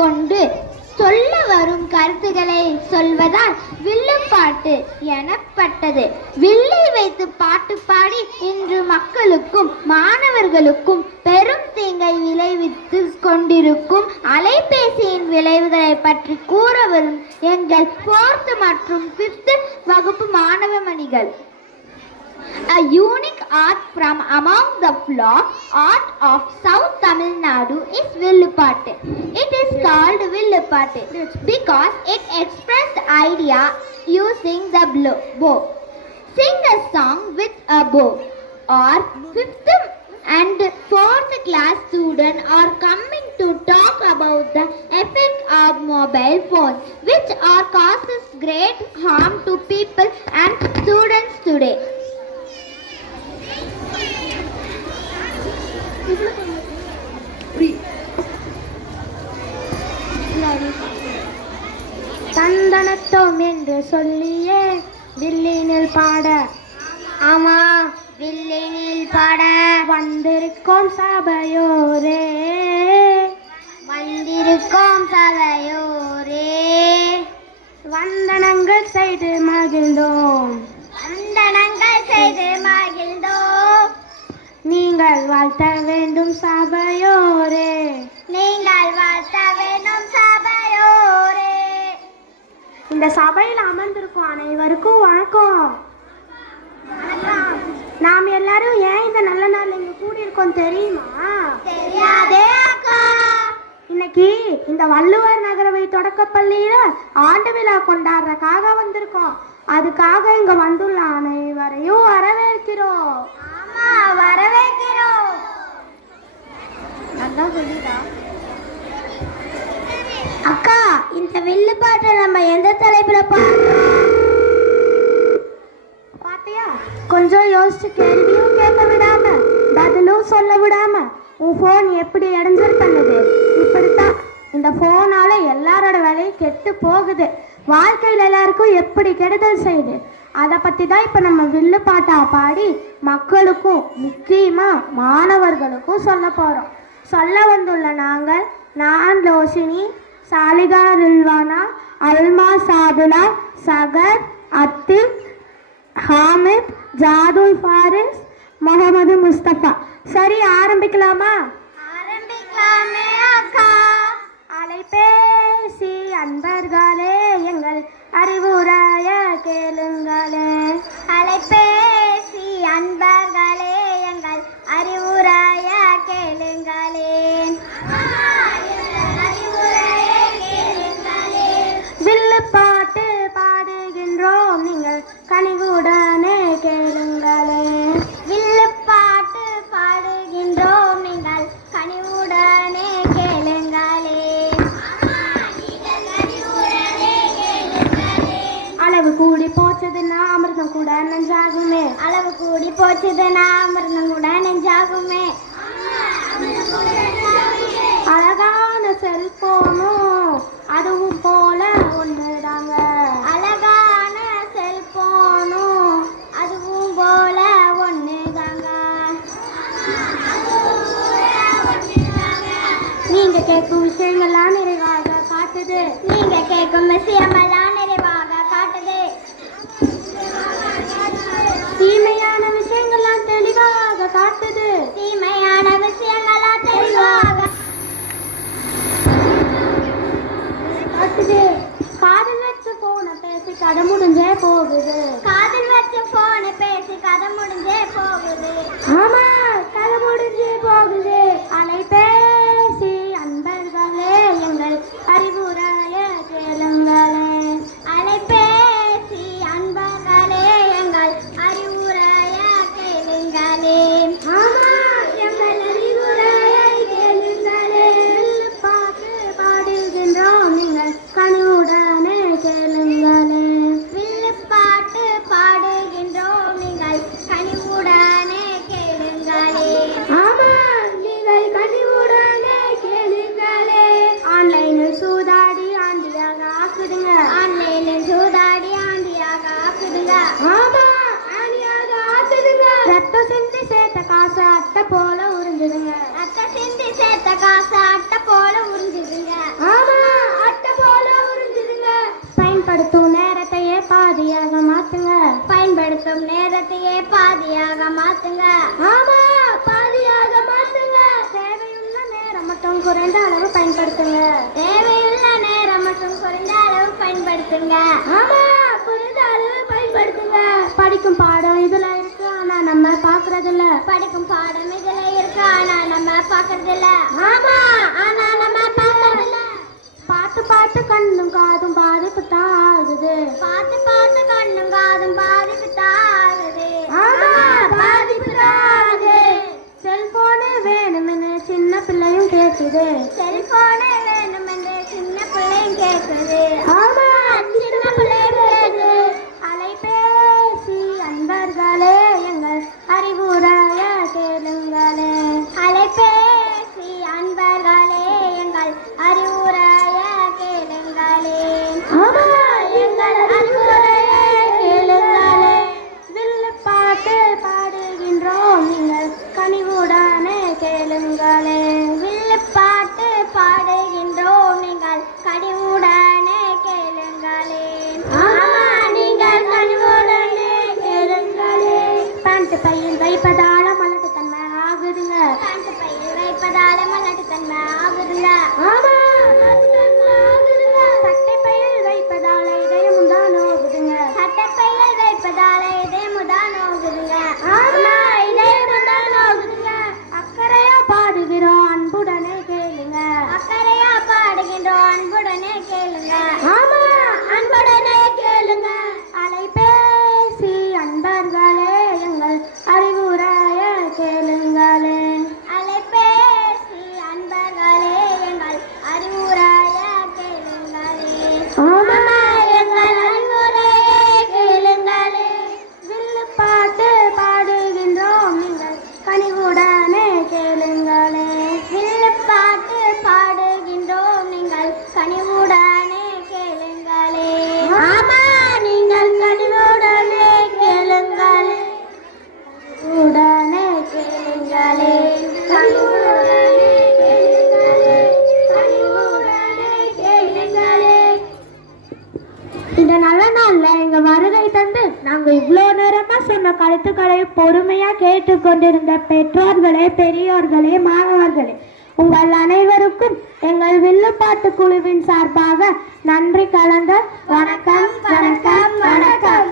கொண்டு சொல்ல வரும் கருத்துக்களை சொல்வதால் வில்லுப்பாட்டு எனப்பட்டது. வில்லை வைத்து பாட்டு பாடி இன்று மக்களுக்கும் மாணவர்களுக்கும் பெரும் தீங்கை விளைவித்து கொண்டிருக்கும் அலைபேசியின் விளைவுகளை பற்றி கூற வரும் எங்கள் 4th மற்றும் 5th வகுப்பு மாணவ மணிகள். A unique art from among the flock art of South Tamil Nadu is Villupattu. It is called Villupattu because it expressed idea using the bow. Sing a song with a bow. Or 5th and 4th class students are coming to talk about the effect of mobile phones, which are causes great harm to people and students today. தந்தனத்தோம் என்று சொல்லியே வில்லினில் பாட, ஆமா வில்லினில் பாட வந்திருக்கோம் சபையோரே, வந்திருக்கோம் சபையோரே, வந்தனங்கள் செய்து மகிழ்ந்தோம், வந்தனங்கள் செய்து மகிழ்ந்தோம். நீங்கள் வாழ்த்த வேண்டும் சபையோரே, நீங்கள் வாழ்த்த வேண்டும் சபையோரே. இந்த சபையில் அமர்ந்திருக்கும் அனைவருக்கும் வணக்கம். நாம் எல்லாரும் ஏன் இந்த நல்ல நாள் இங்க கூடியிருக்கோம் தெரியுமா? தெரியாதே அக்கா. இன்னைக்கு இந்த வள்ளுவர் நகரவை தொடக்கப்பள்ளியில ஆண்டு விழா கொண்டாடுறதுக்காக வந்திருக்கோம். அதுக்காக இங்க வந்துள்ள அனைவரையும் வரவேற்கிறோம். ஆமா வரவேற்கிறோம். நல்லா சொல்லிடா அக்கா. இந்த வில்லுப்பாட்டை நம்ம எந்த தலைப்புல பாத்தியா? கொஞ்சம் யோசிச்சு கேள்வியும் கேட்க விடாம பதிலும் சொல்ல விடாம உன் போன் எப்படி இடைஞ்சல் பண்ணுது. இப்படித்தான் இந்த போனால எல்லாரோட வேலையும் கெட்டு போகுது. வாழ்க்கையில் எல்லாருக்கும் எப்படி கெடுதல் செய்யுது. அதை பற்றி தான் இப்போ நம்ம வில்லுப்பாட்டா பாடி மக்களுக்கும் முக்கியமாக மாணவர்களுக்கும் சொல்ல போகிறோம். சொல்ல வந்துள்ள நாங்கள் நான் லோசினி, சாலிகா ரில்வானா, அல்மா சாதுலா, சகர், அத்திக், ஹாமித், ஜாதுல் ஃபாரிஸ், முகமது முஸ்தபா. சரி ஆரம்பிக்கலாமா? ஆரம்பிக்கலாமே அக்கா. அலைபேசி அன்பர்களே எங்கள் அறிவுரைய கேளுங்களே, அலைபேசி அன்பர்களே எங்கள் அறிவுரைய கேளுங்களே, வில்லுப்பாட்டு பாடுகின்றோம் நீங்கள் கனிவுடனே கேளுங்களே, வில்லுப்பாட்டு பாடுகின்றோம் நீங்கள் கனிவுடனே கேளுங்களே, அளவு கூடி போச்சதுன்னா அமிர்தம் கூட நெஞ்சாகுமே, அளவு கூடி போச்சுதுன்னா அமிர்தம் கூட நெஞ்சாகுமே, அழகான செல்போனும் அதுவும் போல ஒன்றுதாங்க, அழகான செல்போனும் அதுவும் போல ஒண்ணுதாங்க, நீங்க கேட்கும் விஷயங்கள்லாம் நிறைவாக காட்டுது, நீங்க கேட்கும் விஷயமெல்லாம் நிறைவாக காட்டுது, தீமையான விஷயங்கள்லாம் தெளிவாக காட்டுது, தீமையான விஷயங்கள்லாம் தெளிவாக காட்டுது. காதல் வச்சு போன பேசி கதை முடிஞ்சே போகுது, காதல் வச்சு போன பேசி கதை முடிஞ்சே போகுது, ஆமா கதை முடிஞ்சே போகுது. அலைபேசி அன்பர்களே எங்கள் அறிவுரைய கேளுங்களே, அலைபேசி அன்பர்களே எங்கள் அறிவுரைய கேளுங்களே, ஆமா எங்கள் அறிவுரையை கேளுங்களே, பாட்டு பாடுகின்றோம் நீங்கள் கனிவுடனே கேளுங்களே, வில்லுப்பாட்டு பாடுகின்றோம் நீங்கள் கனிவுடனே கேளுங்களே, ஆமா நீங்கள் கனிவுடனே கேளுங்களே. ஆன்லைனில் சூதாடி ஆண்டியாக ஆக்குதுங்க, ஆன்லைனில் சூதாடி ஆண்டியாக ஆக்குதுங்க, ஆமா ஆண்டியாக ஆக்குதுங்க. ரத்தம் சிந்தி சேர்த்த காசு அட்டை போல உறிஞ்சுதுங்க, ரத்த சிந்தி சேர்த்த காசு அட்டை போல உறிஞ்சுதுங்க, ஆமா நேரம் மட்டும் குறைந்த அளவு பயன்படுத்துங்க. தேவையுள்ள நேரம் மற்றும் குறைந்த அளவு பயன்படுத்துங்க. ஆமா, குறைந்த அளவு பயன்படுத்துங்க. படிக்கும் பாடம் இதுல இருக்கு, ஆனா நம்ம பாக்குறது இல்ல. படிக்கும் பாடம் இதுல இருக்கு, ஆனா நம்ம பாக்குறது இல்ல. ஆமா, ஆனா நம்ம பாக்குறது இல்ல. பாட்டு பாட்டு கண்ணும் காதும் பாதிப்பு தான் ஆகுது. பார்த்து பார்த்து கண்ணும் காதும் பாதிப்பு தான் ஆகுது. ஆமா, பாதிப்பு தான் ஆகுது. செல்போனு வேணும்னு சின்ன பிள்ளையும் கேக்குது. செல்போனு வேணும் என்று சின்ன பிள்ளையும் கேட்குது. ஆமா, சின்ன பிள்ளையும் கேக்குது. அலைபேசி அன்பர்களே எங்கள் அறிவுரைய கேளுங்களே. அலைபேசி அன்பர்களே எங்கள் அறிவுரைய கேளுங்களே. ஆமா, எங்கள் அறிவுரைய கேளுங்களே. வில்லு பாட்டு பாடுகின்றோம், நீங்கள் கனிவுடனே கேளுங்களே. வில்லு பாட்டு பாடுகின்றோம், நீங்கள் கனிவுடனே கேளுங்களே. ஆமா, நீங்கள் கனிவுடனே கேளுங்களே. பேண்ட் பையில் வைப்பதால மலட்டுத்தன்மை ஆகுதுங்க. பேண்ட் பையில் வைப்பதால மலட்டுத்தன்மை ஆகுதுங்க. ஆமா, மலட்டுத்தன்மை ஆகுதுங்க. சட்டை பையில் வைப்பதால இதயம் தான் நோகுதுங்க. சட்டை பையில் வைப்பதால இதயம் தான் நோகுதுங்க. ஆமா, இதயம் தான் நோகுதுங்க. அக்கறையா பாடுகிறோம், அன்புடனே கேளுங்க. அக்கறையா பாடுகின்றோம், அன்புடனே கேளுங்க. ஆமா, அன்புடனே கேளுங்க. அலைபேசி அன்பர்களே எங்கள் அறிவுரைய கேளுங்களே. அலைபேசி அன்பர்களே எங்கள் அறிவுரைய கேளுங்களே. ஆமா, எங்கள் அறிவுரையை கேளுங்களே. வில்லு பாட்டு பாடுகின்றோம், நீங்கள் கனிவுடனே கேளுங்களே. வில்லு பாட்டு பாடுகின்றோம், நீங்கள் கனிவுடனே கேளுங்களே. ஆமா, நீங்கள் கனிவுடனே கேளுங்களே. உடனே கேளுங்களே. கனிவுடனே கேளுங்களே. கனிவுடனே கேளுங்களே. இந்த நல்ல நாள்ல எங்க வருகை தந்து நாங்க இவ்வளோ நேரமா சொன்ன கருத்துக்களை பொறுமையா கேட்டுக்கொண்டிருந்த பெற்றோர்களே, பெரியோர்களே, மாணவர்களே, உங்கள் அனைவருக்கும் எங்கள் வில்லுப்பாட்டு குழுவின் சார்பாக நன்றி கலந்த வணக்கம், வணக்கம், வணக்கம்.